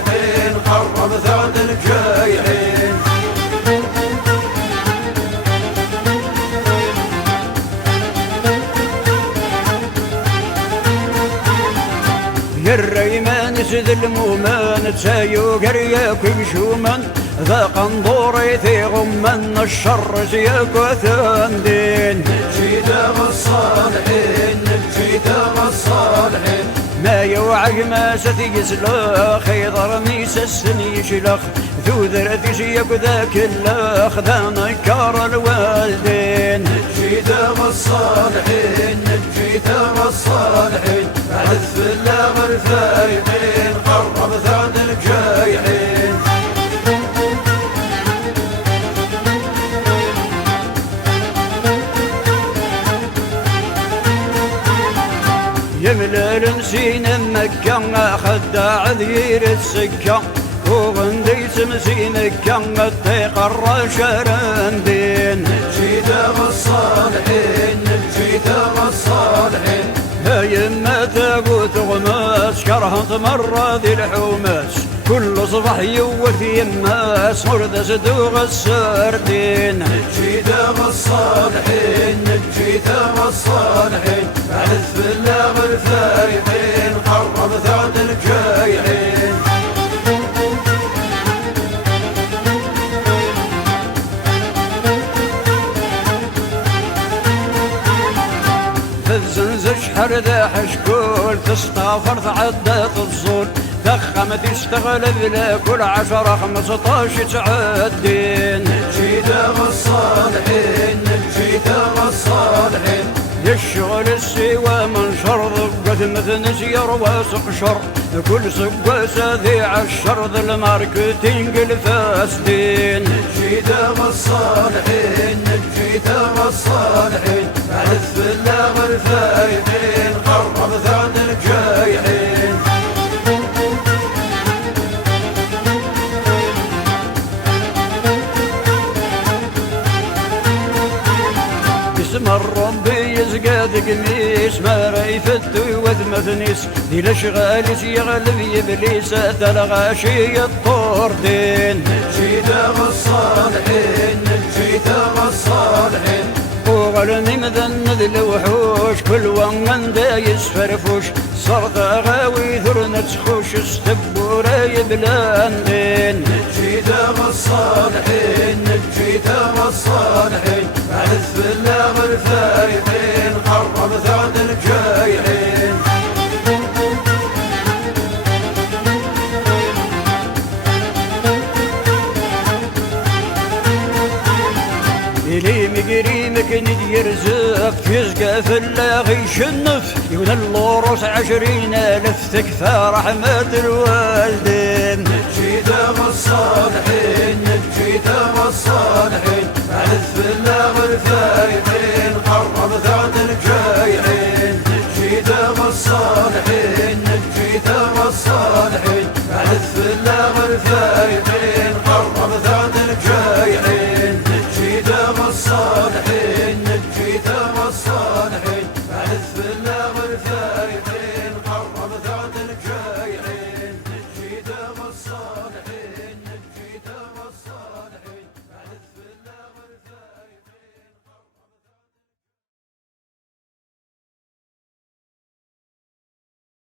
الفايقين قرب ثعد الجايعين. الريمان سذ المومان تسايو قرياك بشومان ذا قنطوري في غمان الشر زياك وثاندين. نجيدا بالصالحين نجيدا بالصالحين ما يوعق ما ستيسلخ يضر ميس السن يشلخ ذو ذرة شيك ذاك اللخ ذا نكار الوالدين. نجيدا بالصالحين نجيدا بالصالحين عذف الله الفايقين قرب ثعد الجايعين. يملا لنسين مكة خداع ذير السكة وغندي سمسين مكة الطيق الرشرندين. نجيدا بالصالحين نجيدا بالصالحين يا يما تابوت غماس كرهن تمر ذي الحوماس كل صبح يوث يماس مرد صدوغ السردين. نجيدا بالصالحين نجيدا بالصالحين عذف الله الفايقين قرب ثعد الجايعين. الزنزر شحر ذا حشكول تستغفر تعدات الزول دخمة تشتغل بلا كل 10 15 تعدين. نجيدا بالصالحين نجيدا بالصالحين للشغل السوى من شر ضبقت مثل نسير واسق شر كل سقوى سذيع الشر ذا الماركتينج الفاسدين. نجيدا بالصالحين نجيدا بالصالحين عذف الله الفايقين قرب ثعد الجايعين. اسم الرب يزقاد قميس ما ريفت وثمثنيس دي الاشغال يغلب ابليس تلغاشي الطور دين. نجيدا بالصالحين نجيدا بالصالحين وغلني مذند الوحوش كل ومن دايس فرفوش صرت غاوي ثرنا تخوش استبوراي بلاندين. نجيدا بالصالحين نجيدا بالصالحين عذف الله الفايقين قرب ثعد الجايعين. إلي مقريمك ندير زف يزقى في اللاغي شنف يون اللوروس 20,000 تكفى رحمة الوالدين. نجيدا بالصالحين نجيدا بالصالحين عذف الله الفايقين قرب ثعد الجايعين. نجيدا بالصالحين نجيدا بالصالحين عذف الله الفايقين قرب ثعد